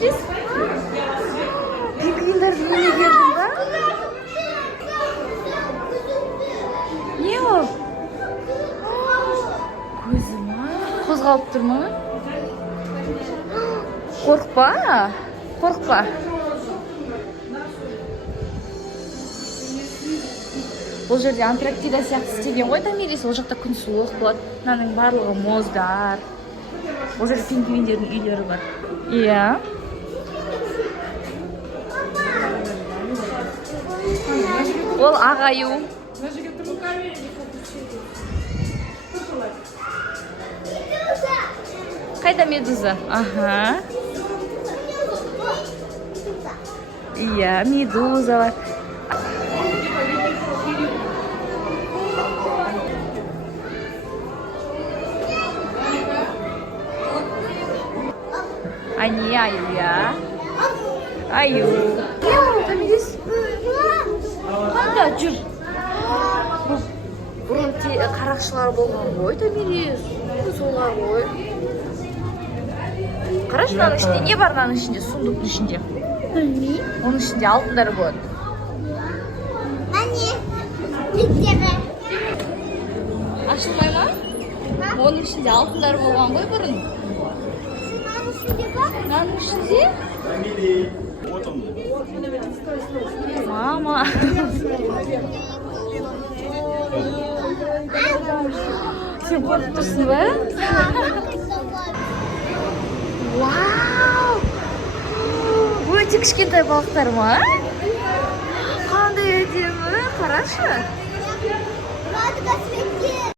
Тамирис? Пингвиндердің үйіне келдің ба? Не ол? Көзі ма? Қозғалып тұр ма? Қорықпа. Қорықпа. Бұл жерде Антарктида сияқты істеген ғой Тамирис. Ол жақта күн суық болады. Мынаның барлығы мұздар. Ол жерде пингвиндердің үйлері бар. Иә. Ол ағаю. Қайда медуза? Аха. Иә, медуза бар. Ани аю ya. Аю. Ne var Tamiriz? Қайда жүр? Бұрын қарақшылар болған ғой Тамирис. Солар ғой. Қарашы, мынаның ішінде не бар, мынаның ішінде, сундуктың ішінде? Оның ішінде алтындар болады. Ашылмай ма? Оның ішінде алтындар болған ғой бұрын. Мынаның ішінде? Мама. Сен қорқып тұрсың ба? Вау! Өте кішкентай балықтар ма? Қандай әдемі, қарашы.